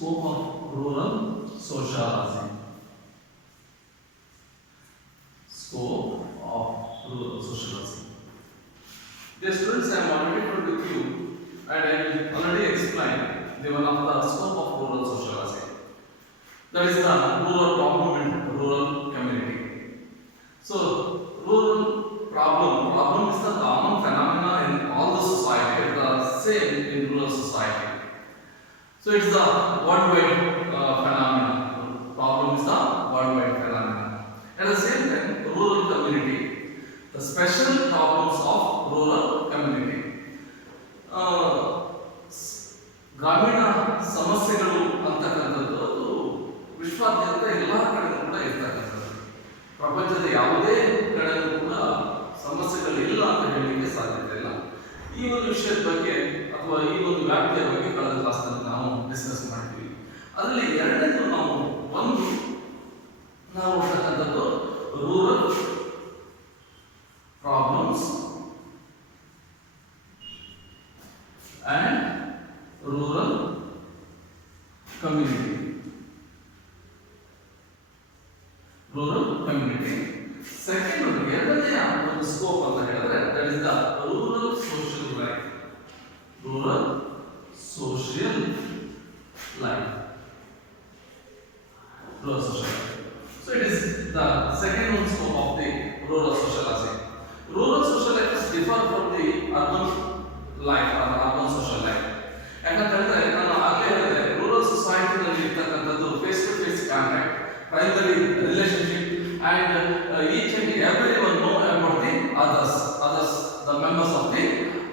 Scope of rural sociology. Scope of rural sociology. Dear students, I am already told with you and I will already explain the one of the scope of rural sociology. That is the rural problem in rural community. So, rural problem is the common phenomena in all the society. It is the same in rural society. So, it is the worldwide phenomena. Problem is the worldwide phenomena. At the same time, rural community, the special problems of rural community. ಗ್ರಾಮೀಣ ಸಮಸ್ಯೆಗಳು ಅಂತಕ್ಕಂಥದ್ದು ಅದು ವಿಶ್ವಾದ್ಯಂತ ಎಲ್ಲ ಕಡೆಗೂ ಕೂಡ ಇರ್ತಕ್ಕಂಥದ್ದು. ಪ್ರಪಂಚದ ಯಾವುದೇ ಕಡೆಗೂ ಕೂಡ ಸಮಸ್ಯೆಗಳು ಇಲ್ಲ ಅಂತ ಹೇಳಲಿಕ್ಕೆ ಸಾಧ್ಯತೆ ಇಲ್ಲ. ಈ ಒಂದು ವಿಷಯದ ಬಗ್ಗೆ ಅಥವಾ ಈ ಒಂದು ವ್ಯಾಪ್ತಿಯ ಬಗ್ಗೆ ಕಳೆದ ಕ್ಲಾಸ್ನಲ್ಲಿ ನಾವು ಡಿಸ್ಕಸ್ ಮಾಡ್ತೀವಿ. ಅದರಲ್ಲಿ ಎರಡನೇದು ನಾವು ನೋಡ್ತಕ್ಕಂಥದ್ದು rural problems and rural community. Second one, ಎರಡನೇ ಒಂದು ಸ್ಕೋಪ್ ಅಂತ ಹೇಳಿದ್ರೆ that is the rural social life. Rural social life. So it is the second one scope of the rural sociology. Rural social life is different from the urban life or urban social life. ಯಾಕಂತಂದ್ರೆ ನಾನು ಆಗಲೇ ಹೇಳಿದೆ rural ಸೊಸೈಟಿನಲ್ಲಿ ಇರ್ತಕ್ಕಂಥದ್ದು face to face contact, primary relationship and each and every one know about the others the members of the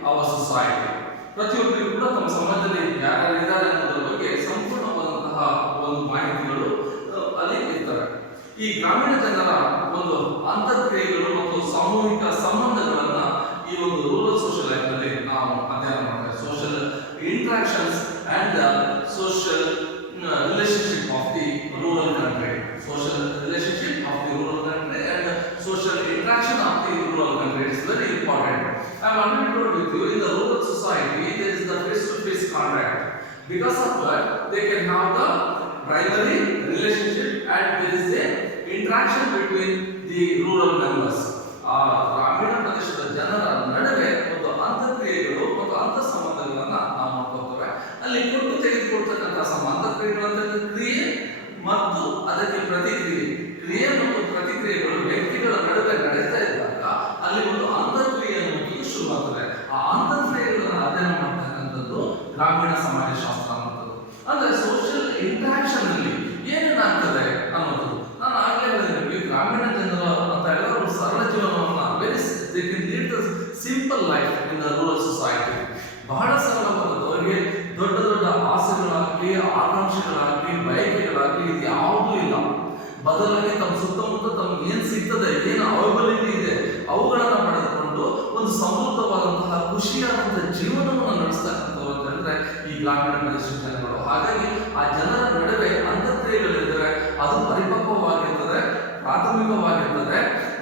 our society. ಪ್ರತಿಯೊಬ್ಬರಿಗೂ ಕೂಡ ತಮ್ಮ ಸಮಾಜದಲ್ಲಿ ಯಾರು ಇದ್ದಾರೆ ಅನ್ನೋದ್ರ ಬಗ್ಗೆ ಸಂಪೂರ್ಣವಾದಂತಹ ಒಂದು ಮಾಹಿತಿಗಳು ಅಲ್ಲಿ ಇರ್ತವೆ. ಈ ಗ್ರಾಮೀಣ ಜನರ ಒಂದು ಅಂತರ್ಕ್ರಿಯೆಗಳು ಮತ್ತು ಸಾಮೂಹಿಕ ಸಂಬಂಧಗಳನ್ನ ಈ ಒಂದು ರೂರಲ್ ಸೋಷಿಯಲ್ ಲೈಫ್ ನಲ್ಲಿ ನಾವು ಅಧ್ಯಯನ ಮಾಡ್ತೇವೆ. Social interactions and the social relationship of the rural country. Social relationship of the rural country and social interaction of the rural country is very important. I have already told with you in the rural society there is the face-to-face contact. Because of that they can have the primary relationship and there is a interaction between the rural members. ಗ್ರಾಮೀಣ ಪ್ರದೇಶದ ಜನರ ನಡುವೆ ಒಂದು ಅಂತರ್ಕ್ರಿಯೆಗಳು ಮತ್ತು ಅಂತರ್ ಸಂಬಂಧಗಳನ್ನ ನಾವು ಮಾಡ್ಕೊಳ್ತೇವೆ. ಅಲ್ಲಿ ಕೊಟ್ಟು ತೆಗೆದುಕೊಳ್ತಕ್ಕಂಥ ಅಂತರ್ಕ್ರಿಯೆಗಳಂತ ಕ್ರಿಯೆ ಮತ್ತು ಅದಕ್ಕೆ ಕ್ರಿಯೆ ಮತ್ತು ಪ್ರತಿಕ್ರಿಯೆಗಳು ವ್ಯಕ್ತಿಗಳ ನಡುವೆ ನಡೀತಾ ಇದ್ದಾಗ ಅಲ್ಲಿ ಒಂದು ಅಂತರ್ಕ್ರಿಯೆ ಅನ್ನೋದು ಶುರುವಾಗ್ತದೆ. ಆ ಅಂತರ್ಕ್ರಿಯೆಗಳನ್ನು ಅಧ್ಯಯನ ಮಾಡ್ತಕ್ಕಂಥದ್ದು ಗ್ರಾಮೀಣ ಸಮಾಜಶಾಸ್ತ್ರ ಅನ್ನೋದು. ಅಂದ್ರೆ ಸೋಷಿಯಲ್ ಇಂಟ್ರಾಕ್ಷನ್ ನಲ್ಲಿ ಏನೇನಾಗ್ತದೆ ಅನ್ನೋದು ನಾನು ಆಗಲೇ ಹೇಳಿದೆ. ಗ್ರಾಮೀಣ ಜನರು ಅಂತ ಹೇಳಿದ್ರೆ ಸರಳ ಜೀವನವನ್ನ simple life in the rural society. ಬಹಳ ಸರಳವಾದದ್ದು. ಅವರಿಗೆ ದೊಡ್ಡ ದೊಡ್ಡ ಆಸೆಗಳಾಗಲಿ, ಆಕಾಂಕ್ಷೆಗಳಾಗಲಿ, ಬಯಕೆಗಳಾಗಲಿ ಇದು ಯಾವುದೂ ಇಲ್ಲ. ಬದಲಾಗಿ ತಮ್ಮ ಸುತ್ತಮುತ್ತ ತಮ್ಗೆ ಏನ್ ಸಿಗ್ತದೆ, ಏನು ಅವೈಲಬಿಲಿಟಿ ಇದೆ ಅವುಗಳನ್ನ ಪಡೆದುಕೊಂಡು ಒಂದು ಸಮೃದ್ಧವಾದಂತಹ ಖುಷಿಯಾದಂತಹ ಜೀವನವನ್ನು ನಡೆಸ್ತಕ್ಕಂಥವ್ರು ಅಂತ ಹೇಳಿದ್ರೆ ಈ ಗ್ರಾಮೀಣ ಪ್ರದೇಶದ ಜನಗಳು. ಹಾಗಾಗಿ ಆ ಜನರ ನಡುವೆ ಅಂತರ್ಕ್ರಿಯೆಗಳಿರ್ತವೆ. ಅದು ಪರಿಪಕ್ವವಾಗಿರ್ತದೆ, ಪ್ರಾಥಮಿಕವಾಗಿರ್ತದೆ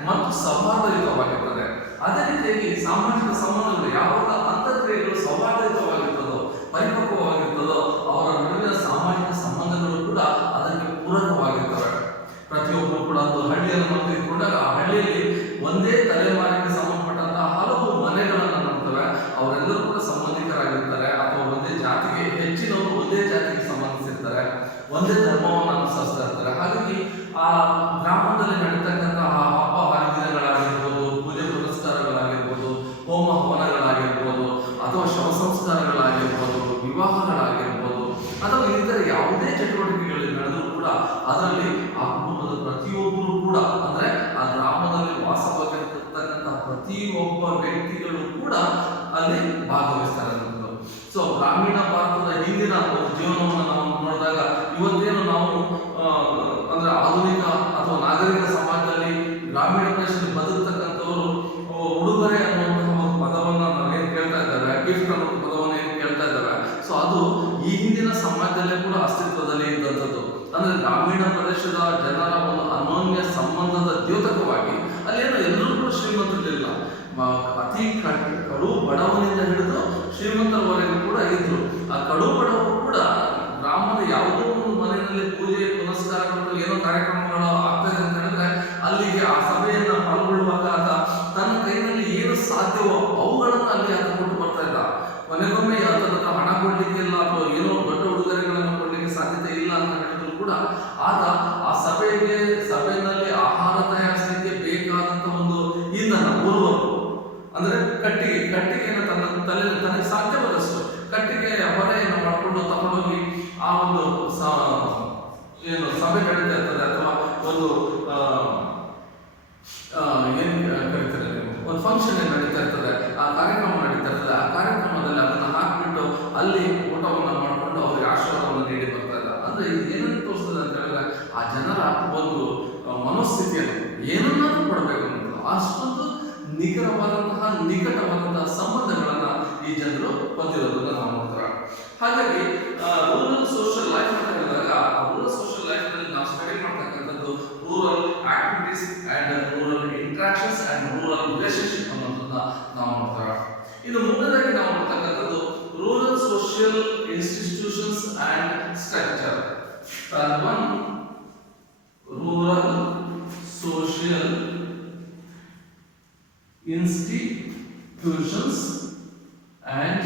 ಮತ್ತು ಸೌಹಾರ್ದಯುತವಾಗಿರ್ತದೆ. ಅದೇ ರೀತಿಯಾಗಿ ಸಾಮಾಜಿಕ ಸಂಬಂಧಗಳು ಯಾವಾಗ ಅಂತರ್ಕ್ರಿಯೆಗಳು ಸೌಹಾರ್ದಯುತವಾಗಿರ್ತದೋ, ಪರಿಪಕ್ವವಾಗಿರ್ತದೋ ಅವರ ನಡುವಿನ ಸಾಮಾಜಿಕ ಸಂಬಂಧಗಳು ಕೂಡ ಅದಕ್ಕೆ ಪೂರಕವಾಗಿರ್ತವೆ. ಪ್ರತಿಯೊಬ್ಬರು ಕೂಡ ಒಂದು ಹಳ್ಳಿಯನ್ನು ನಾವು ತೆಗೆದುಕೊಂಡಾಗ ಆ ಹಳ್ಳಿಯಲ್ಲಿ ಒಂದೇ ತಲೆಮಾರಿಗೆ ಸಂಬಂಧಪಟ್ಟಂತಹ ಹಲವು ಮನೆಗಳನ್ನು ನೋಡ್ತವೆ. ಅವರೆಲ್ಲರೂ ಕೂಡ ಸಂಬಂಧಿಕರಾಗಿರ್ತಾರೆ ಅಥವಾ ಒಂದೇ ಜಾತಿಗೆ, ಹೆಚ್ಚಿನವರು ಒಂದೇ ಜಾತಿಗೆ ಸಂಬಂಧಿಸಿರ್ತಾರೆ, ಒಂದೇ ಧರ್ಮವನ್ನು ಅನುಸರಿಸ್ತಾ ಇರ್ತಾರೆ. ಹಾಗಾಗಿ ಆ ಗ್ರಾಮದಲ್ಲಿ ನಡೀತಕ್ಕಂತಹ ಹಬ್ಬ ಹರಿದಿನಗಳಾಗಿರ್ಬೋದು, ಪೂಜೆ ಪುರಸ್ಕಾರಗಳಾಗಿರ್ಬೋದು, ಹೋಮ ಹವನಗಳಾಗಿರ್ಬೋದು ಅಥವಾ ಶವ ಸಂಸ್ಕಾರಗಳಾಗಿರ್ಬೋದು, ವಿವಾಹಗಳಾಗಿರ್ಬೋದು ಅಥವಾ ಇತರ ಯಾವುದೇ ಚಟುವಟಿಕೆಗಳು ನಡೆದರೂ ಕೂಡ ಅದರಲ್ಲಿ ಆ ಕುಟುಂಬದ ಪ್ರತಿಯೊಬ್ಬರು ಕೂಡ ಅಂದ್ರೆ ಆ ಗ್ರಾಮದಲ್ಲಿ ವಾಸವಾಗಿರ್ತಕ್ಕಂತಹ ಪ್ರತಿಯೊಬ್ಬ ವ್ಯಕ್ತಿಗಳು ಕೂಡ ಅಲ್ಲಿ ಭಾಗವಹಿಸ್ತಾರೆ ಅನ್ನೋದು. ಸೊ ಗ್ರಾಮೀಣ ಭಾರತದ ಹಿಂದಿನ ಒಂದು ಜೀವನವನ್ನು ನಾವು ನೋಡಿದಾಗ ಇವತ್ತೇನು ನಾವು ಅಂದ್ರೆ ಆಧುನಿಕ ಅಥವಾ ನಾಗರಿಕ ಸಮಾಜದಲ್ಲಿ ಗ್ರಾಮೀಣ ಪ್ರದೇಶದಲ್ಲಿ ಬದುಕ್ತಕ್ಕಂಥವರು ಉಡುಗೊರೆ ಅನ್ನುವಂತಹ ಒಂದು ಪದವನ್ನ ನಾವೇನು ಕೇಳ್ತಾ ಇದ್ದೇವೆ, ಗಿಫ್ಟ್ ಅನ್ನೋ ಪದವನ್ನು ಏನು ಕೇಳ್ತಾ ಇದ್ದೇವೆ. ಸೊ ಅದು ಈ ಹಿಂದಿನ ಸಮಾಜದಲ್ಲೇ ಕೂಡ ಅಸ್ತಿತ್ವದಲ್ಲಿ ಇದ್ದಂಥದ್ದು. ಅಂದ್ರೆ ಗ್ರಾಮೀಣ ಪ್ರದೇಶದ ಜನರ ಒಂದು ಅನೋನ್ಯ ಸಂಬಂಧದ ದ್ಯೋತಕವಾಗಿ ಅಲ್ಲೇನೋ ಎಲ್ಲರೂ ಕೂಡ ಶ್ರೀಮಂತರಿಲ್ಲ. ಅತಿ ಕಡು ಬಡವನಿಂದ ಹಿಡಿದು ಶ್ರೀಮಂತರವರೆಗೂ ಕೂಡ ಇದ್ರು. ಆ ಕಡು ಬಡವರು ಕೂಡ ಗ್ರಾಮದ ಯಾವುದೋ ಹೊರೆಯನ್ನು ಮಾಡಿಕೊಂಡು ತಗೊಂಡೋಗಿ ಆ ಒಂದು ಏನು ಸಭೆ ನಡೀತಾ ಇರ್ತದೆ ಅಥವಾ ಒಂದು ಏನ್ ಕರೀತಾರೆ ನೀವು ಒಂದು ಫಂಕ್ಷನ್ ಏನು ನಡೀತಾ ಇರ್ತದೆ, ಆ ಕಾರ್ಯಕ್ರಮ ನಡೀತಾ ಇರ್ತದೆ. ಆ ಕಾರ್ಯಕ್ರಮದಲ್ಲಿ ಅದನ್ನ ಹಾಕ್ಬಿಟ್ಟು ಅಲ್ಲಿ ಊಟವನ್ನ ಮಾಡಿಕೊಂಡು ಅವ್ರಿಗೆ ಆಶೀರ್ವಾದವನ್ನು ನೀಡಿ ಬರ್ತಾ ಇದ್ದಾರೆ. ಅಂದ್ರೆ ಇದು ಏನನ್ನು ತೋರಿಸ್ತದೆ ಅಂತ ಹೇಳಿದ್ರೆ ಆ ಜನರ ಒಂದು ಮನೋಸ್ಥಿತಿಯನ್ನು ಏನನ್ನಾದ್ರೂ ಕೊಡಬೇಕು ಅನ್ನೋದು ಅಷ್ಟೊಂದು ನಿಖರವಾದಂತಹ ನಿಕಟವಾದಂತಹ ಸಂಬಂಧಗಳನ್ನ ಈ ಜನರು ಹೊಂದಿರೋದನ್ನ ನಾವು ನೋಡ್ತಾರೆ. ಹಾಗಾಗಿ ರೂರಲ್ ಸೋಷಿಯಲ್ ಲೈಫ್ ಅಂತ ಹೇಳಿದಾಗ ಆ ರೂರಲ್ ಸೋಷಿಯಲ್ ಲೈಫ್ ನಲ್ಲಿ ನಾವು ಸ್ಟಡಿ ಮಾಡ್ತಕ್ಕಂಥದ್ದು rural activities and rural interactions and rural relationship ಅನ್ನೋದನ್ನ ನಾವು ನೋಡ್ತಾರೆ. ಇದು ಮೂರನೇದಾಗಿ ನಾವು ನೋಡ್ತಕ್ಕಂಥದ್ದು rural social institutions and structure. On rural social institutions and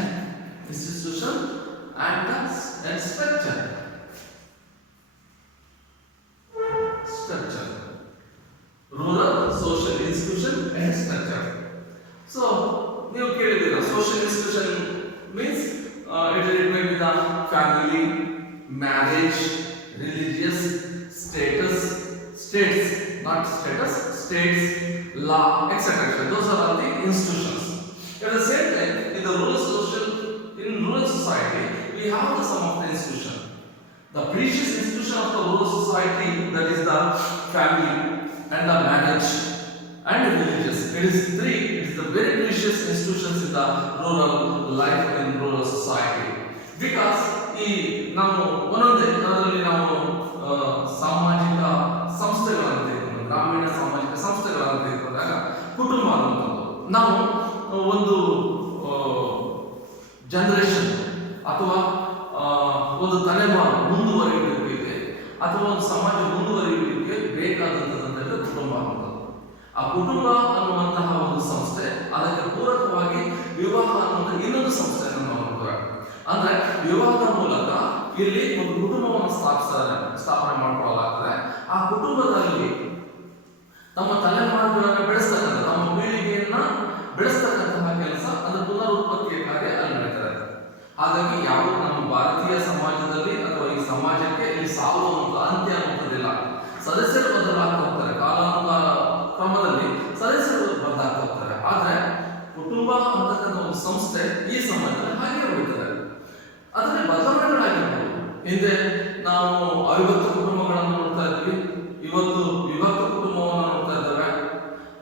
structure. Rural social institution and structure. So you ಕೇಳಿದ್ದೀರಾ social institution means it may be the family, marriage, religious states, not status, states, law, etc. Those are all the institutions. At the same time, in rural society, we have some of the institution. The precious institution of the rural society, that is the family and the marriage and religious. It is the very precious institutions in the rural life in rural society. Because ನಾವು ಒಂದೊಂದೇ ಅದರಲ್ಲಿ ನಾವು ಸಾಮಾಜಿಕ ಸಂಸ್ಥೆಗಳನ್ನು ತೆಗೆದುಕೊಂಡು ಗ್ರಾಮೀಣ ಸಾಮಾಜಿಕ ಸಂಸ್ಥೆಗಳನ್ನು ತೆಗೆದುಕೊಂಡಾಗ ಕುಟುಂಬ ಅನ್ನುವಂಥದ್ದು ನಾವು ಒಂದು ಜನರೇಷನ್ ಅಥವಾ ಒಂದು ತಲೆಮಾರು ಮುಂದುವರಿಯಲಿಕ್ಕೆ ಅಥವಾ ಒಂದು ಸಮಾಜ ಮುಂದುವರಿಯಲಿಕ್ಕೆ ಬೇಕಾದಂಥದ್ದು ಕುಟುಂಬ ಅನ್ನುವಂಥದ್ದು. ಆ ಕುಟುಂಬ ಅನ್ನುವಂತಹ ಒಂದು ಸಂಸ್ಥೆ, ಅದಕ್ಕೆ ಪೂರಕವಾಗಿ ವಿವಾಹ ಅನ್ನುವಂಥ ಇನ್ನೊಂದು ಸಂಸ್ಥೆಯನ್ನು ನಾವು ನೋಡ್ತೇವೆ. ಅಂದ್ರೆ ವಿವಾಹದ ಮೂಲಕ ಇಲ್ಲಿ ಒಂದು ಕುಟುಂಬವನ್ನು ಸ್ಥಾಪನೆ ಮಾಡಿಕೊಳ್ಳಲಾಗ್ತದೆ. ಆ ಕುಟುಂಬದಲ್ಲಿ ತಮ್ಮ ತಲೆಮಾರುಗಳನ್ನು ಬೆಳೆಸ್ತಕ್ಕಂಥ, ತಮ್ಮ ಪೀಳಿಗೆಯನ್ನ ಬೆಳೆಸ್ತಕ್ಕಂತಹ ಕೆಲಸ, ಅದರ ಪುನರುತ್ಪತ್ತಿಯ ಕಾರ್ಯ ಅಲ್ಲಿ ನಡೀತದೆ. ಹಾಗಾಗಿ ಯಾವ ನಮ್ಮ ಭಾರತೀಯ ಸಮಾಜದಲ್ಲಿ ಅಥವಾ ಈ ಸಮಾಜಕ್ಕೆ ಇಲ್ಲಿ ಸಾವು ಅಂತ್ಯ ಅನ್ನುವಂಥದ್ದಿಲ್ಲ. ಸದಸ್ಯರು ಬದಲಾಗ್ತಾ ಹೋಗ್ತಾರೆ, ಕಾಲಾನುಕಾಲ ಕ್ರಮದಲ್ಲಿ ಸದಸ್ಯರು ಬದಲಾಗ್ತಾ ಹೋಗ್ತಾರೆ. ಆದ್ರೆ ಕುಟುಂಬ ಅಂತಕ್ಕಂಥ ಒಂದು ಸಂಸ್ಥೆ ಈ ಸಮಾಜದಲ್ಲಿ ಹಾಗೆ ಉಳಿತದೆ. ಅದರಲ್ಲಿ ಬದಲಾವಣೆಗಳಾಗಿರ್ಬೋದು. ಹಿಂದೆ ನಾವು ಅವಿಭಕ್ತ ಕುಟುಂಬಗಳನ್ನು ನೋಡ್ತಾ ಇದ್ವಿ, ಇವತ್ತು ವಿಭಕ್ತ ಕುಟುಂಬವನ್ನು ನೋಡ್ತಾ ಇದ್ದೇವೆ.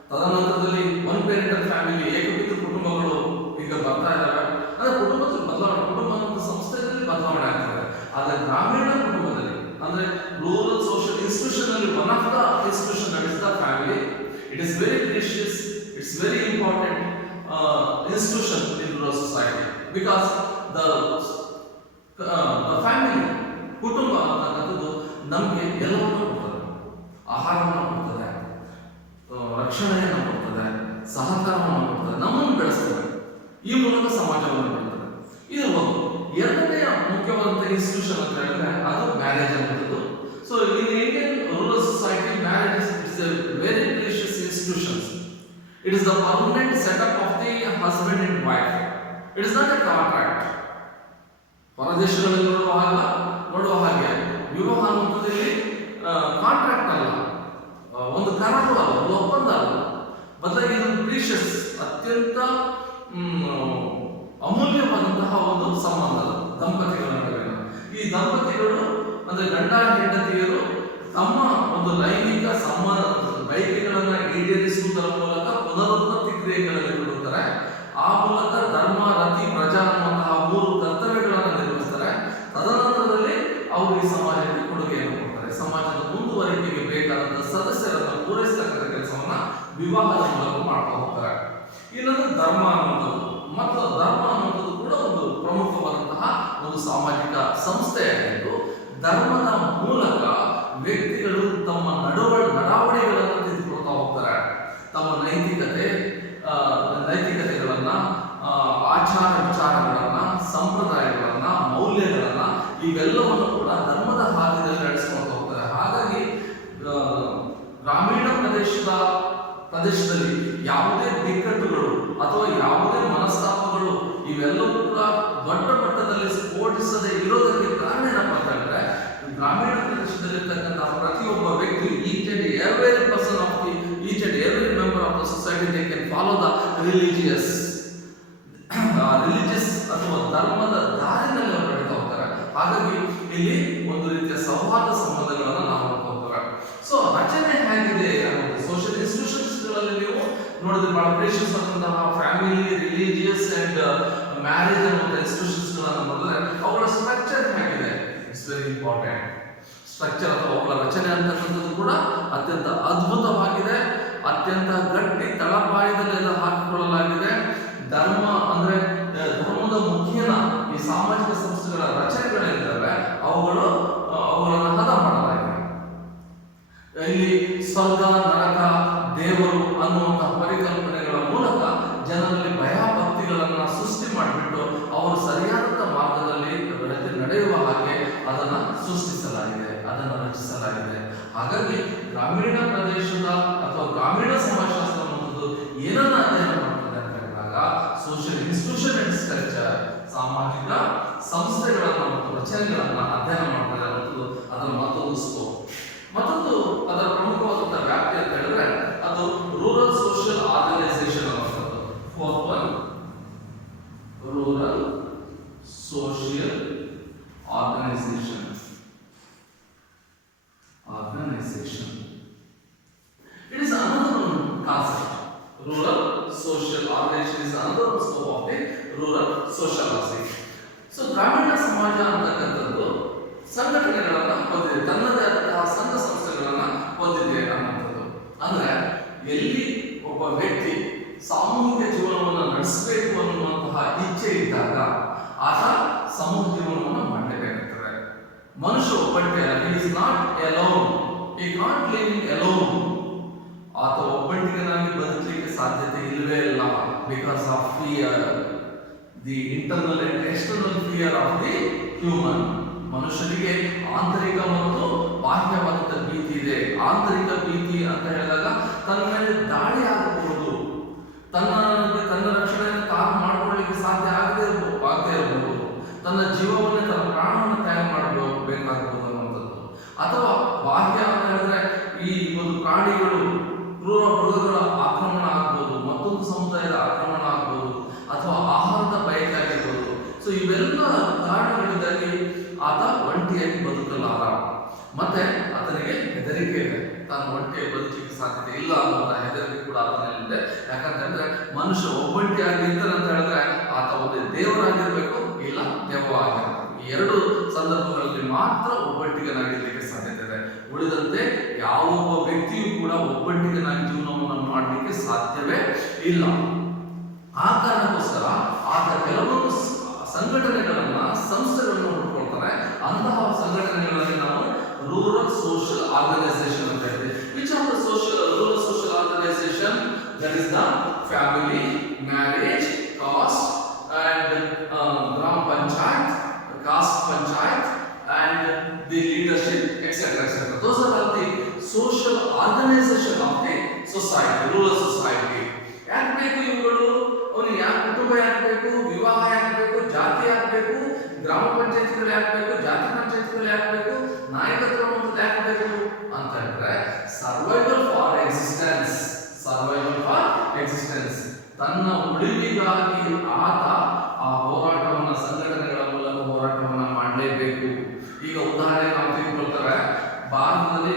ತದನಂತರದಲ್ಲಿ ಒನ್ ಪೇರೆಂಟಲ್ ಫ್ಯಾಮಿಲಿ, ಏಕಪಿತೃ ಕುಟುಂಬಗಳು ಈಗ ಬರ್ತಾ ಇದ್ದಾವೆ. ಅಂದ್ರೆ ಕುಟುಂಬದಲ್ಲಿ ಬದಲಾವಣೆ, ಕುಟುಂಬ ಅನ್ನೋ ಸಂಸ್ಥೆಯಲ್ಲಿ ಬದಲಾವಣೆ ಆಗ್ತದೆ. ಆದ್ರೆ ಗ್ರಾಮೀಣ ಕುಟುಂಬದಲ್ಲಿ ಅಂದ್ರೆ ರೂರಲ್ ಸೋಷಿಯಲ್ ಇನ್ಸ್ಟಿಟ್ಯೂಷನ್ ಅಲ್ಲಿ one of the institution that is the family. It is very precious, it's very important institution in rural society because the family, ಕುಟುಂಬ ಅಂತಕ್ಕಂಥದ್ದು ನಮಗೆ ಎಲ್ಲವನ್ನೂ ಕೊಡ್ತದೆ. ಆಹಾರವನ್ನು ಕೊಡ್ತದೆ, ರಕ್ಷಣೆಯನ್ನು ಕೊಡ್ತದೆ, ಸಹಕಾರವನ್ನು ಕೊಡ್ತದೆ, ನಮ್ಮನ್ನು ಬೆಳೆಸ್ತದೆ. ಈ ಮೂಲಕ ಸಮಾಜವನ್ನು ಬೆಳೆಸ್ತದೆ. ಇದು ಒಂದು. ಎರಡನೆಯ ಮುಖ್ಯವಾದಂಥ ಇನ್ಸ್ಟಿಟ್ಯೂಷನ್ ಅಂತ ಹೇಳಿದ್ರೆ ಅದು ಮ್ಯಾರೇಜ್ ಅನ್ನುವಂಥದ್ದು. So in Indian rural society marriage is A very precious institution. It is the permanent setup of the husband and wife. It is not a contract. ಪರದೇಶಗಳಲ್ಲಿ ನೋಡುವ ಹಾಗೆ ವಿವಾಹ ಅನ್ನುವಂಥದ್ದಲ್ಲಿ ಕಾಂಟ್ರಾಕ್ಟ್ ಅಲ್ಲ, ಒಂದು ಕರಾರು ಅಲ್ಲ, ಒಂದು ಒಪ್ಪಂದ ಅಲ್ಲ. ಬದಲಾಗಿ ಇದು ಪ್ರೀಶಿಯಸ್, ಅತ್ಯಂತ ಅಮೂಲ್ಯವಾದಂತಹ ಒಂದು ಸಂಬಂಧ ದಂಪತಿಗಳ ನಡುವೆ. ಈ ದಂಪತಿಗಳು ಅಂದ್ರೆ ಗಂಡ ಹೆಂಡತಿಯರು ತಮ್ಮ ಒಂದು ಲೈಂಗಿಕ ಬಯಕೆಗಳನ್ನ ಈಡೇರಿಸುವುದರ ಮೂಲಕ ಪುನರುತ್ಪತ್ತಿ ಕ್ರಿಯೆಗಳಲ್ಲಿ ತೊಡಗುತ್ತಾರೆ. ಆ ಮೂಲಕ ಧರ್ಮ, ರತಿ, ಪ್ರಜಾ ಅನ್ನುವಂತಹ 3 ಕರ್ತವ್ಯಗಳನ್ನು ನಿರ್ವಹಿಸ್ತಾರೆ. ತದನಂತರದಲ್ಲಿ ಅವರು ಈ ಸಮಾಜಕ್ಕೆ ಕೊಡುಗೆಯನ್ನು ಕೊಡ್ತಾರೆ. ಸಮಾಜದ ಮುಂದುವರಿಕೆಗೆ ಬೇಕಾದಂತಹ ಸದಸ್ಯರನ್ನು ಪೂರೈಸತಕ್ಕಂಥ ಕೆಲಸವನ್ನ ವಿವಾಹದ ಮೂಲಕ ಮಾಡ್ತಾ ಹೋಗ್ತಾರೆ. ಇನ್ನೊಂದು ಧರ್ಮ ಅನ್ನುವಂಥದ್ದು. ಮತ್ತು ಧರ್ಮ ಅನ್ನುವಂಥದ್ದು ಕೂಡ ಒಂದು ಪ್ರಮುಖವಾದಂತಹ ಒಂದು ಸಾಮಾಜಿಕ ಸಂಸ್ಥೆಯಾಗಿದ್ದು, ಧರ್ಮದ ಮೂಲಕ ವ್ಯಕ್ತಿಗಳು ತಮ್ಮ ನಡವಳಿಕೆಗಳನ್ನು ತಿದ್ದುಕೊಳ್ತಾ ಹೋಗ್ತಾರೆ. ತಮ್ಮ ನೈತಿಕತೆಗಳನ್ನ, ಆಚಾರ ವಿಚಾರಗಳನ್ನ, ಸಂಪ್ರದಾಯಗಳನ್ನ, ಮೌಲ್ಯಗಳನ್ನ ಇವೆಲ್ಲವನ್ನು ಕೂಡ ಧರ್ಮದ ಹಾದಿಯಲ್ಲಿ ನಡೆಸ್ಕೊಳ್ತಾ ಹೋಗ್ತಾರೆ. ಹಾಗಾಗಿ ಗ್ರಾಮೀಣ ಪ್ರದೇಶದಲ್ಲಿ ಯಾವುದೇ ಬಿಕ್ಕಟ್ಟುಗಳು ಅಥವಾ ಯಾವುದೇ ಮನಸ್ತಾಪಗಳು ಇವೆಲ್ಲವೂ ಕೂಡ ದೊಡ್ಡ ಮಟ್ಟದಲ್ಲಿ ವ್ಯವಸ್ಥೆ ಇರೋದಕ್ಕೆ ಕಾರಣ ಏನಪ್ಪ ಅಂತ ಹೇಳಿದ್ರೆ ಗ್ರಾಮೀಣ ಪ್ರದೇಶದಲ್ಲಿರ್ತಕ್ಕಂತಹ ಪ್ರತಿಯೊಬ್ಬ ವ್ಯಕ್ತಿ each and every person of the each and every member of the society they can follow the religious ಅಥವಾ ಧರ್ಮದ ದಾರಿನಲ್ಲಿ ಅವರು ನಡೀತಾ ಹೋಗ್ತಾರೆ. ಹಾಗಾಗಿ ಇಲ್ಲಿ ಒಂದು ರೀತಿಯ ಸೌಹಾರ್ದ ಸಂಬಂಧಗಳನ್ನು ನಾವು ನೋಡ್ಕೋತಾರೆ. ಸೊ ರಚನೆ ಹೇಗಿದೆ ಅನ್ನೋದು ಸೋಷಿಯಲ್ ಇನ್ಸ್ಟಿಟ್ಯೂಷನ್ಸ್ ಗಳಲ್ಲಿ ನೀವು ನೋಡಿದ್ರೆ ಬಹಳ ಪ್ರೇಷಿಯಸ್ ಆದಂತಹ ಫ್ಯಾಮಿಲಿ, ರಿಲಿಜಿಯಸ್ ಅಂಡ್ ಮ್ಯಾರೇಜ್ ಅನ್ನುವಂಥ ಇನ್ಸ್ಟಿಟ್ಯೂಷನ್ಸ್ ಗಳನ್ನು ನೋಡಿದ್ರೆ ಅವುಗಳ ಸ್ಟ್ರಕ್ಚರ್ ಹೇಗಿದೆ, ಇಟ್ಸ್ ವೆರಿ ಇಂಪಾರ್ಟೆಂಟ್. ಸ್ಟ್ರಕ್ಚರ್ ಅಥವಾ ಅವುಗಳ ರಚನೆ ಅಂತಕ್ಕಂಥದ್ದು ಕೂಡ ಅತ್ಯಂತ ಅದ್ಭುತವಾಗಿದೆ, ಅತ್ಯಂತ ಗಟ್ಟಿ ತಳಪಾಯದಲ್ಲಿ ಹಾಕಿಕೊಳ್ಳಲಾಗಿದೆ. ಧರ್ಮ ಅಂದ್ರೆ ಧರ್ಮದ ಮುಖೇನ ಈ ಸಾಮಾಜಿಕ ಸಂಸ್ಥೆಗಳ ರಚನೆಗಳಿದ್ದಾವೆ, ಅವುಗಳನ್ನು ಹದ ಮಾಡಲಾಗಿದೆ. ಇಲ್ಲಿ ಸ್ವರ್ಗ, ನರಕ, ದೇವರು ಅನ್ನುವಂತಹ ಪರಿಕಲ್ಪನೆಗಳ ಮೂಲಕ ಜನರಲ್ಲಿ ಭಯ ಭಕ್ತಿಗಳನ್ನ ಸೃಷ್ಟಿ ಮಾಡಿಬಿಟ್ಟು ಅವರು ಸರಿಯಾದ ಮಾರ್ಗದಲ್ಲಿ ನಡೆಯುವ ಹಾಗೆ ಅದನ್ನ ಸೃಷ್ಟಿಸಲಾಗಿದೆ, ಅದನ್ನು ರಚಿಸಲಾಗಿದೆ. ಹಾಗಾಗಿ ಗ್ರಾಮೀಣ ಪ್ರದೇಶದ ಅಥವಾ ಗ್ರಾಮೀಣ ಸಮಾಜಶಾಸ್ತ್ರ ಅನ್ನುವುದು ಏನನ್ನ ಅಧ್ಯಯನ ಮಾಡ್ತದೆ ಅಂತ ಹೇಳಿದಾಗ ಸೋಷಿಯಲ್ ಇನ್ಸ್ಟಿಟ್ಯೂಷನ್ ಅಂಡ್ ಸ್ಟ್ರಕ್ಚರ್, ಸಾಮಾಜಿಕ ಸಂಸ್ಥೆಗಳನ್ನ ಮತ್ತು ರಚನೆಗಳನ್ನ ಅಧ್ಯಯನ ಮಾಡ್ತದೆ ಅನ್ನೋದು ಅದರ ಮತ್ತೊಂದು ಸ್ಕೋಪ್. ಮತ್ತೊಂದು ಅದರ ಪ್ರಮುಖವಾದಂತಹ ವ್ಯಾಪ್ತಿ ಅಂತ ಹೇಳಿದ್ರೆ ಅದು ರೂರಲ್ ಸೋಷಿಯಲ್ ಆರ್ಗನೈಸೇಷನ್ ಅನ್ನುವಂಥದ್ದು. Fourth one, rural social organisation. It is another concept. Rural social organization is another scope of the rural sociology. So ಗ್ರಾಮೀಣ ಸಮಾಜ ಅಂತಕ್ಕಂಥದ್ದು ಸಂಘಟನೆಗಳನ್ನ ಹೊಂದಿದೆ, ತನ್ನದೇ ಆದಂತಹ ಸಂಘ ಸಂಸ್ಥೆಗಳನ್ನ ಹೊಂದಿದೆ ಅನ್ನುವಂಥದ್ದು. ಅಂದ್ರೆ ಎಲ್ಲಿ ಒಬ್ಬ ವ್ಯಕ್ತಿ ಸಾಮೂಹಿಕ ಜೀವನವನ್ನು ನಡೆಸಬೇಕು ಅನ್ನುವಂತಹ ಇಚ್ಛೆ ಇದ್ದಾಗ ಆತ ಸಮೂಹ ಜೀವನವನ್ನು ಮಾಡಲೇಬೇಕಾಗ್ತದೆ. ಮನುಷ್ಯ ಒಬ್ಬಂಟಿ ಅಲ್ಲ, he is not alone, he can't live alone. ಆತ ಒಬ್ಬಂಟಿಗನಾಗಿ ಬದುಕಲಿಕ್ಕೆ ಸಾಧ್ಯತೆ ಇಲ್ಲವೇ ಇಲ್ಲ. Because of fear, the internal and external fear of the human. ಮನುಷ್ಯನಿಗೆ ಆಂತರಿಕ ಮತ್ತು ಬಾಹ್ಯವಾದಂಥ ಭೀತಿ ಇದೆ. ಆಂತರಿಕ ಭೀತಿ ಅಂತ ಹೇಳಿದಾಗ ತನ್ನ ಮೇಲೆ ದಾಳಿ ಆಗಬಹುದು, ತನ್ನ ರಕ್ಷಣೆಯನ್ನು ತಾನು ಮಾಡಿಕೊಳ್ಳಲಿಕ್ಕೆ ಸಾಧ್ಯ ಆಗದೇ ಇರಬಹುದು, ತನ್ನ ಜೀವವನ್ನೇ ತನ್ನ ಪ್ರಾಣವನ್ನು ತ್ಯಾಗ ಮಾಡಬೇಕಾಗಬಹುದು ಅನ್ನುವಂಥದ್ದು. ಅಥವಾ ಬಾಹ್ಯ ಅಂತ ಹೇಳಿದ್ರೆ ಈ ಒಂದು ಪ್ರಾಣಿಗಳು, ಕ್ರೂರ ಮೃಗಗಳ ಆಕ್ರಮಣ ಆಗ್ಬೋದು, ಮತ್ತೊಂದು ಸಮುದಾಯದ ಆಕ್ರಮಣ ಆಗ್ಬೋದು, ಅಥವಾ ಆಹಾರದ ಬಯಕೆ ಆಗಿರ್ಬೋದು. ಸೊ ಇವೆಲ್ಲ ಕಾರಣಗಳಿಂದಾಗಿ ಆತ ಒಂಟಿಯಾಗಿ ಬದುಕಲಾರ. ಮತ್ತೆ ಆತನಿಗೆ ಹೆದರಿಕೆ ಇದೆ, ತಾನು ಒಂಟಿಯಾಗಿ ಬದುಕಲಿಕ್ಕೆ ಸಾಧ್ಯತೆ ಇಲ್ಲ ಅನ್ನುವಂಥ ಹೆದರಿಕೆ ಕೂಡ ಆತನಲ್ಲಿದೆ. ಯಾಕಂತಂದ್ರೆ ಮನುಷ್ಯ ಒಬ್ಬಂಟಿಯಾಗಿ ಇರ್ತಾನೆ ಅಂತ ಹೇಳಿದ್ರೆ ಆತ ಒಂದು ದೇವರಾಗಿರ್ಬೇಕು, ಇಲ್ಲ ದೆವ್ವ ಆಗಿರ್ಬೇಕು. ಈ ಎರಡು ಸಂದರ್ಭಗಳಲ್ಲಿ ಮಾತ್ರ ಒಬ್ಬಂಟಿಗನಾಗಿರ್ಲಿಕ್ಕೆ ಸಾಧ್ಯತೆ ಇದೆ. ಉಳಿದಂತೆ ಯಾವೊಬ್ಬ ವ್ಯಕ್ತಿಯೂ ಕೂಡ ಒಬ್ಬಂಟಿಗನಾಗಿ ಜೀವನವನ್ನು ಮಾಡಲಿಕ್ಕೆ ಸಾಧ್ಯವೇ ಇಲ್ಲ. ಆ ಕಾರಣಕ್ಕೋಸ್ಕರ ಆತ ಕೆಲವೊಂದು ಸಂಘಟನೆಗಳನ್ನ, ಸಂಸ್ಥೆಗಳನ್ನು ಹುಟ್ಟುಕೊಳ್ತಾರೆ. ಅಂತಹ ಸಂಘಟನೆಗಳಲ್ಲಿ ನಾವು ರೂರಲ್ ಸೋಷಿಯಲ್ ಆರ್ಗನೈಸೇಷನ್ ಅಂತ ಹೇಳ್ತೀವಿ. Which are the rural social organisation? That is the family, marriage, caste and grama panchayat, caste panchayat and the leadership, etc. Those are all the social organization of the society, rural society. ಯಾಕೆ ಬೇಕು ಇವುಗಳು? ಅವನಿಗೆ ಯಾಕೆ ಕುಟುಂಬ ಯಾಕೆ ಬೇಕು, ವಿವಾಹ ಯಾಕೆ ಬೇಕು, ಜಾತಿ ಯಾಕೆ ಬೇಕು, ಗ್ರಾಮ ಪಂಚಾಯತಿಗಳು ಯಾಕೆ ಬೇಕು, ಜಾತಿ ಪಂಚಾಯತಿಗಳು ಯಾಕೆ ಬೇಕು, ನಾಯಕತ್ವ ಅನ್ನೋದು ಯಾಕೆ ಬೇಕು ಅಂತ ಹೇಳಿದ್ರೆ survival for existence. Survival for existence, ತನ್ನ ಉಳಿವಿಗಾಗಿ ಆತ ಆ ಹೋರಾಟವನ್ನು ಸಂಘಟನೆಗಳ ಮೂಲಕ ಹೋರಾಟವನ್ನು ಮಾಡಲೇಬೇಕು. ಈಗ ಉದಾಹರಣೆ ನಾವು ತೆಗೆದುಕೊಳ್ತೇವೆ, ಭಾರತದಲ್ಲಿ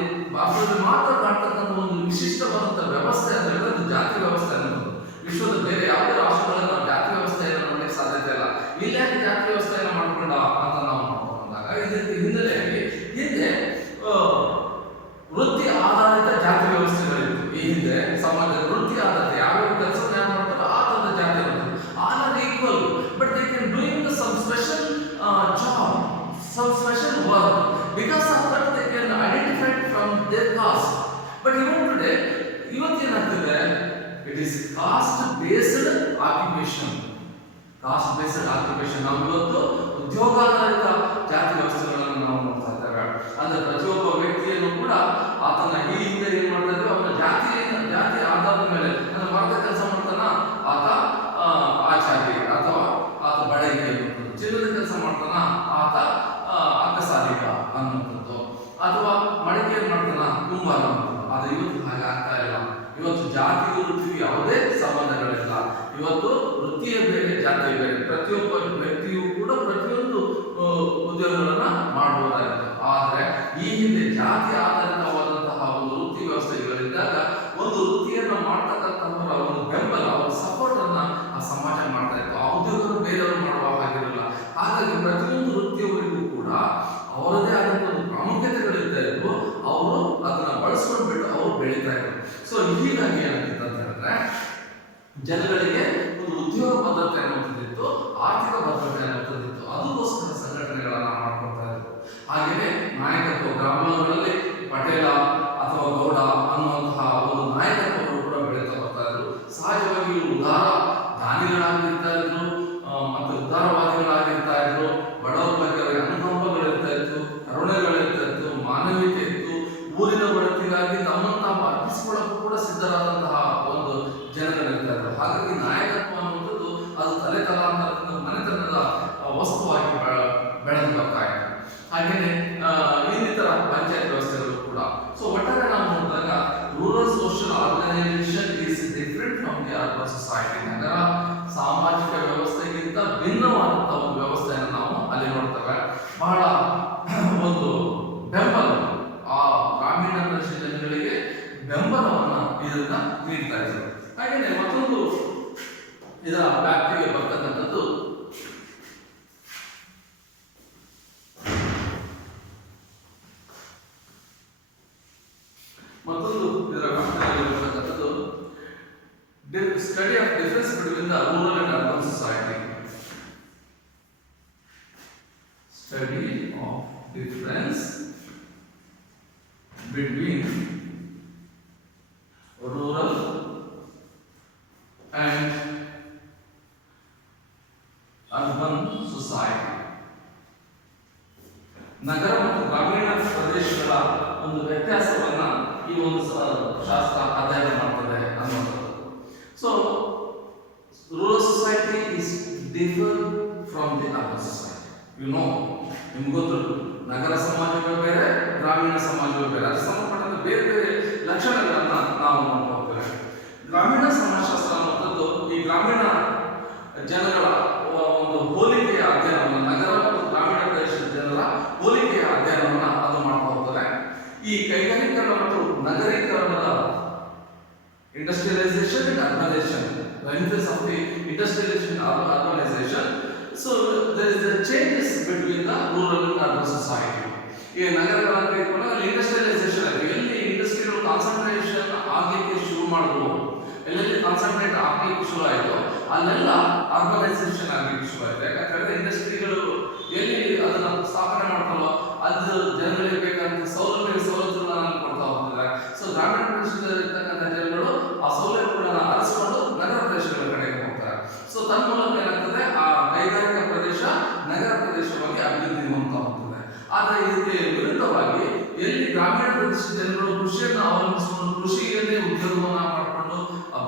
ಮಾತ್ರ ಕಾಣ್ತಕ್ಕಂಥ ಒಂದು ವಿಶಿಷ್ಟವಾದಂಥ ವ್ಯವಸ್ಥೆ ಅಂತ ಹೇಳಿದ್ರೆ ಅದು ಜಾತಿ ವ್ಯವಸ್ಥೆ ಅನ್ನೋದು. ವಿಶ್ವದ ಬೇರೆ ಯಾವುದೇ ರಾಷ್ಟ್ರಗಳಲ್ಲಿ ನಾವು ಜಾತಿ ವ್ಯವಸ್ಥೆಯನ್ನು ನೋಡಲಿಕ್ಕೆ ಸಾಧ್ಯತೆ ಇಲ್ಲ. ಇಲ್ಲಿ ಯಾಕೆ ಜಾತಿ ವ್ಯವಸ್ಥೆಯನ್ನು ಮಾಡ್ಕೊಂಡ ಅಂತ ನಾವು ನೋಡ್ಕೊಂಡಾಗ ಇದಕ್ಕೆ ಹಿನ್ನೆಲೆಯಾಗಿ ಹಿಂದೆ ವೃತ್ತಿ ಆಧಾರಿತ ಜಾತಿ ವ್ಯವಸ್ಥೆಗಳಿತ್ತು. ಈ ಹಿಂದೆ ಸಮಾಜದ ವೃತ್ತಿ ಆಧಾರಿತ ಯಾವ್ಯಾವ ಕೆಲಸವನ್ನು ಯಾರು ಮಾಡ್ತಾರೋ ಆ ಥರದ ಜಾತಿ ಇರುತ್ತೆ. All are equal, but they can doing some special job, some special work. Because of that they can identify from their caste. But even today, ಇವತ್ತೇನಾಗ್ತಿದೆ, it is caste based occupation. caste based occupation. ನಾವು ಇವತ್ತು ಉದ್ಯೋಗಾಧಾರಿತ ಜಾತಿ ವ್ಯವಸ್ಥೆಗಳನ್ನು ನಾವು ನೋಡ್ತಾ ಇದ್ದೇವೆ. ಅಂದ್ರೆ ಪ್ರತಿಯೊಬ್ಬ ವ್ಯಕ್ತಿಯನ್ನು ಕೂಡ ಆತನ ಈ ಹಿಂದೆ ಏನ್ ಮಾಡ್ತಾ ಇದ್ವಿ, ಅವನ ಜಾತಿ ಆಧಾರದ ಮೇಲೆ ಅಂದ್ರೆ ಮರದ ಕೆಲಸ ಮಾಡ್ತಾನ ಆತ ಆಚಾರ್ಯ ಅಥವಾ ಆತ ಬಡಗಿ, ಚಿನ್ನದ ಕೆಲಸ ಮಾಡ್ತಾನ ಆತ ಜನಗಳಿಗೆ ಒಂದು ಉದ್ಯೋಗ ಭದ್ರತೆ ಅನ್ನುವಂಥದ್ದಿತ್ತು, ಆರ್ಥಿಕ ಭದ್ರತೆ ಅನ್ನುವಂಥದ್ದಿತ್ತು. ಅದಕ್ಕೋಸ್ಕರ ಸಂಘಟನೆಗಳನ್ನ ಮಾಡ್ಕೊಳ್ತಾ ಇದ್ರು. ಹಾಗೆಯೇ ನಾಯಕತ್ವ ಗ್ರಾಮಗಳಲ್ಲಿ ಪಟೇಲ ಅಥವಾ ಗೌಡ ಅನ್ನುವಂತಹ ಒಂದು ನಾಯಕತ್ವಗಳು ಕೂಡ ಬೆಳೀತಾ ಬರ್ತಾ ಇದ್ರು. ಸಹಜವಾಗಿ ಉದಾರ ದಾನಿಗಳಾಗಿರ್ತಾ ಇದ್ರು, ಮತ್ತೆ ಉದಾರವಾದಿಗಳಾಗಿರ್ತಾ ಇದ್ರು. ಬಡವರ ಬಗ್ಗೆ ಅವರಿಗೆ ಅನುಕಂಪಗಳಿರ್ತಾ ಇತ್ತು, ಕರುಣೆಗಳಿರ್ತಾ ಇತ್ತು, ಮಾನವೀಯತೆ ಇತ್ತು. ಊರಿನ ಒಳಿತಿಗಾಗಿ ತಮ್ಮನ್ನು ತಾವು ಅರ್ಪಿಸಿಕೊಳ್ಳಕ್ಕೂ ಕೂಡ ಸಿದ್ಧರಾದಂತಹ ಒಂದು ಜನಗಳಿರ್ತಾ ಇದ್ರು. ಹಾಗಾಗಿ ನಾಯಕತ್ವ ಅನ್ನುವಂಥದ್ದು ಅದು ತಲೆ ತಲಾಂತರದಿಂದ ಮನೆತನದ ವಸ್ತುವಾಗಿ ಬೆಳೆದು ಬರ್ತಾ ಇತ್ತು. ಹಾಗೆಯೇ ಇನ್ನಿತರ ಪಂಚಾಯತ್ ವ್ಯವಸ್ಥೆಗಳು ಕೂಡ. ಸೊ ಒಟ್ಟಾರೆ ನಾವು ನೋಡಿದಾಗ rural social organisation is different from the urban society. ನಗರ ಸಾಮಾಜಿಕ ವ್ಯವಸ್ಥೆಗಿಂತ ಭಿನ್ನವಾದಂತಹ ಒಂದು ವ್ಯವಸ್ಥೆಯನ್ನು ನಾವು ಅಲ್ಲಿ ನೋಡ್ತೇವೆ. ಬಹಳ ಒಂದು ಬೆಂಬಲ ಆ ಗ್ರಾಮೀಣ ಪ್ರದೇಶ ಜನಗಳಿಗೆ ಬೆಂಬಲವನ್ನ ಇದನ್ನ ನೀಡ್ತಾ ಇದ್ರು. ಹಾಗೆಯೇ ಮತ್ತೊಂದು ಇದರ ವ್ಯಾಪ್ತಿಗೆ ಬರ್ತಕ್ಕಂಥದ್ದು study of difference between the rural and urban society. Study of difference between rural and urban society. ನಗರ ಮತ್ತು ಗ್ರಾಮೀಣ ಪ್ರದೇಶಗಳ ಒಂದು ವ್ಯತ್ಯಾಸವನ್ನ ಈ ಒಂದು ಶಾಸ್ತ್ರ ಅಧ್ಯಯನ ಮಾಡ್ತದೆ ಅನ್ನುವಂಥದ್ದು. So, rural society is different from the urban society. You know, ನಿಮ್ಗೆ ಗೊತ್ತು, ನಗರ ಸಮಾಜಗಳು ಬೇರೆ, ಗ್ರಾಮೀಣ ಸಮಾಜಗಳು ಬೇರೆ. ಅದು ಸಂಬಂಧಪಟ್ಟಂತೆ ಬೇರೆ ಬೇರೆ ಲಕ್ಷಣಗಳನ್ನ ನಾವು ನೋಡ್ತೇವೆ. ಗ್ರಾಮೀಣ ಸಮಾಜಶಾಸ್ತ್ರ ಅನ್ನುವಂಥದ್ದು ಈ ಗ್ರಾಮೀಣ ಜನಗಳ ಒಂದು ಹೋಲಿಕೆಯ ಅಧ್ಯಯನವನ್ನು, ನಗರ ಮತ್ತು ಗ್ರಾಮೀಣ ಪ್ರದೇಶದ ಜನರ ಹೋಲಿಕೆಯ ಅಧ್ಯಯನವನ್ನು ಅದು ಮಾಡ್ತಾ ಹೋಗ್ತದೆ. ಈ ಕೈಗಾರಿಕರಣ ಮತ್ತು ನಗರೀಕರಣದ industrialization and urbanization, the influence of the industrialization and urbanization. So there is a changes between the rural and urban society. ಈ ನಗರಗಳಲ್ಲಿ ಇಂಡಸ್ಟ್ರಿಯಲೈಸೇಷನ್ ಆಗಿದೆ. ಎಲ್ಲಿ ಇಂಡಸ್ಟ್ರಿಯಲ್ ಕಾನ್ಸಂಟ್ರೇಷನ್ ಆಗಲಿಕ್ಕೆ ಶುರು ಮಾಡಿದ್ರು, ಎಲ್ಲೆಲ್ಲಿ ಕಾನ್ಸಂಟ್ರೇಟ್ ಆಗಲಿಕ್ಕೆ ಶುರು ಆಯಿತು, ಅಲ್ಲೆಲ್ಲ ಅರ್ಬನೈಸೇಷನ್ ಆಗಲಿಕ್ಕೆ ಶುರು ಆಯಿತು. ಯಾಕಂದ್ರೆ ಇಂಡಸ್ಟ್ರಿಗಳು ಎಲ್ಲಿ ಅದನ್ನ ಸ್ಥಾಪನೆ ಮಾಡ್ತಾರೋ ಅದು ಜನಗಳಿಗೆ ಬೇಕಾದಂತ ಸವಲತ್ತುಗಳನ್ನ ಕೊಡ್ತಾ ಹೋಗ್ತಾರೆ. ಸೊ ಗ್ರಾಮೀಣ ಪ್ರದೇಶದಲ್ಲಿರ್ತಕ್ಕಂಥ ಜನಗಳು ಆ ಸೌಲಭ್ಯಗಳನ್ನ ಅರಸಿಕೊಂಡು ನಗರ ಪ್ರದೇಶಗಳ ಕಡೆಗೆ ಹೋಗ್ತಾರೆ. ಸೊ ತನ್ಮೂಲಕ ಏನಾಗ್ತದೆ, ಆ ಕೈಗಾರಿಕಾ ಪ್ರದೇಶ ನಗರ ಪ್ರದೇಶವಾಗಿ ಅಭಿವೃದ್ಧಿ ಹೊಂದ್ತಾ ಹೋಗ್ತದೆ. ಆದರೆ ಇದಕ್ಕೆ ವಿರುದ್ಧವಾಗಿ ಎಲ್ಲಿ ಗ್ರಾಮೀಣ ಪ್ರದೇಶದ ಜನಗಳು ಕೃಷಿಯನ್ನು ಅವಲಂಬಿಸಿಕೊಂಡು ಕೃಷಿಯನ್ನೇ ಉದ್ಯೋಗವನ್ನ ಮಾಡಿಕೊಂಡು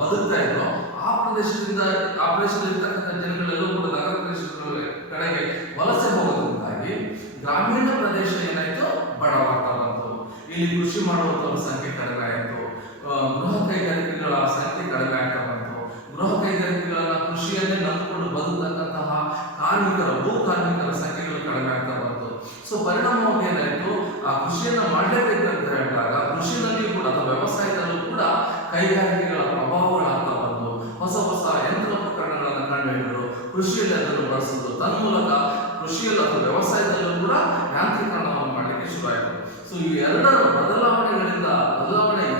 ಬದುಕ್ತಾ ಇದ್ರು, ಆ ಪ್ರದೇಶದಲ್ಲಿರ್ತಕ್ಕಂಥ ಜನಗಳೆಲ್ಲೂ ಕೂಡ ನಗರ ಪ್ರದೇಶಗಳ ಕಡೆಗೆ ವಲಸೆ ಹೋಗೋದ್ರಿಂದಾಗಿ ಗ್ರಾಮೀಣ ಪ್ರದೇಶ ಏನಾಯ್ತು, ಬಡವಾಗ್ತಾ ಬಂತು. ಇಲ್ಲಿ ಕೃಷಿ ಮಾಡುವಂತವರ ಸಂಖ್ಯೆ ಕಡಿಮೆ ಆಯಿತು, ಗೃಹ ಕೈಗಾರಿಕೆಗಳ ಸಂಖ್ಯೆ ಕಡಿಮೆ ಆಗ್ತಾ ಬಂತು. ಗೃಹ ಕೈಗಾರಿಕೆಗಳನ್ನ ಕೃಷಿಯನ್ನೇ ನಂಬಿಕೊಂಡು ಬದುಕತಕ್ಕಂತಹ ಭೂ ಕಾರ್ಮಿಕರ ಸಂಖ್ಯೆಗಳು ಕಡಿಮೆ ಆಗ್ತಾ ಬಂತು. ಸೊ ಪರಿಣಾಮವಾಗಿ ಏನಾಯ್ತು, ಆ ಕೃಷಿಯನ್ನ ಮಾಡಲೇಬೇಕಂತ ಹೇಳಿದಾಗ ಕೃಷಿನಲ್ಲಿ ಕೂಡ ಅಥವಾ ವ್ಯವಸಾಯದಲ್ಲೂ ಕೂಡ ಕೈಗಾರಿಕೆಗಳ ಪ್ರಭಾವಗಳಾಗ್ತಾ ಬಂದು ಹೊಸ ಹೊಸ ಯಂತ್ರೋಪಕರಣಗಳನ್ನು ಕಂಡುಹಿಡಿದ್ರು, ಕೃಷಿಯಲ್ಲಿ ಅದನ್ನು ಬಳಸಿದ್ರು. ತನ್ಮೂಲಕ ಕೃಷಿಯಲ್ಲಿ ಅಥವಾ ವ್ಯವಸಾಯದಲ್ಲೂ ಕೂಡ ಯಾಂತ್ರೀಕರಣವನ್ನು ಮಾಡಲಿಕ್ಕೆ ಶುರು ಆಯಿತು. ಸೊ ಈ ಎರಡರ ಬದಲಾವಣೆ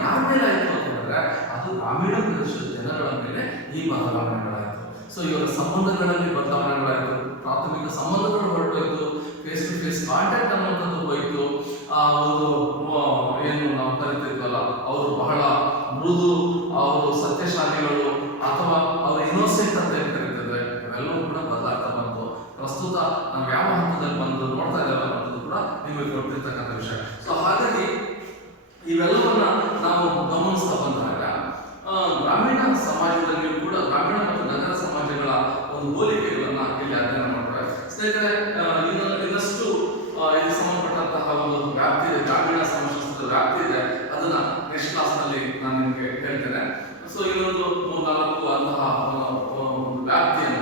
ಯಾರ ಮೇಲೆ ಆಯಿತು ಅಂತ ಹೇಳಿದ್ರೆ ಅದು ಗ್ರಾಮೀಣ ಪ್ರದೇಶದ ಜನಗಳ ಮೇಲೆ ಈ ಬದಲಾವಣೆಗಳಾಯಿತು. ಸೊ ಇವರ ಸಂಬಂಧಗಳಲ್ಲಿ ಬದಲಾವಣೆಗಳಾಯಿತು, ಪ್ರಾಥಮಿಕ ಸಂಬಂಧಗಳು ಹೊರಟೋಯ್ತು, ಫೇಸ್ ಟು ಫೇಸ್ ಕಾಂಟ್ಯಾಕ್ಟ್ ಅನ್ನುವಂಥದ್ದು ಹೋಯಿತು. ಆ ಒಂದು ಏನು ನಾವು ಕರಿತಿದ್ವಲ್ಲ, ಅವರು ಬಹಳ ಮೃದು, ಅವರು ಸತ್ಯಶಾಲಿಗಳು ಅಥವಾ ಅವರು ಇನ್ನೋಸೆಂಟ್ ಅಂತ ಏನು ಕರೀತೇವೆ, ಇವೆಲ್ಲವೂ ಕೂಡ ಬದಲಾಗ್ತಾ ಬಂತು. ಪ್ರಸ್ತುತ ನಾವು ಯಾವ ಹಂತದಲ್ಲಿ ಬಂದು ನೋಡ್ತಾ ಇದ್ದೇವೆ ಅನ್ನೋದು ಕೂಡ ನಿಮಗೆ ಗೊತ್ತಿರ್ತಕ್ಕಂಥ ವಿಷಯ. ಸೊ ಹಾಗಾಗಿ ಇವೆಲ್ಲವನ್ನ ನಾವು ಗಮನಿಸ್ತಾ ಬಂದಾಗ ಗ್ರಾಮೀಣ ಸಮಾಜದಲ್ಲಿ ಕೂಡ ಗ್ರಾಮೀಣ ಮತ್ತು ನಗರ ಸಮಾಜಗಳ ಒಂದು ಹೋಲಿಕೆಗಳನ್ನ ಇಲ್ಲಿ ಅಧ್ಯಯನ ಮಾಡ್ತಾರೆ. ಸ್ನೇಹಿತರೆ, ಇನ್ನಷ್ಟು ಇದಕ್ಕೆ ಸಂಬಂಧಪಟ್ಟಂತಹ ಒಂದು ವ್ಯಾಪ್ತಿ ಇದೆ, ಗ್ರಾಮೀಣ ಸಮಾಜಶಾಸ್ತ್ರದ ವ್ಯಾಪ್ತಿ ಇದೆ. ಅದನ್ನ ನೆಕ್ಸ್ಟ್ ಕ್ಲಾಸ್ ನಲ್ಲಿ ನಾನು ನಿಮಗೆ ಹೇಳ್ತೇನೆ. ಸೊ ಇನ್ನೊಂದು 3-4 ಅಂತಹ ಒಂದು ವ್ಯಾಪ್ತಿಯನ್ನು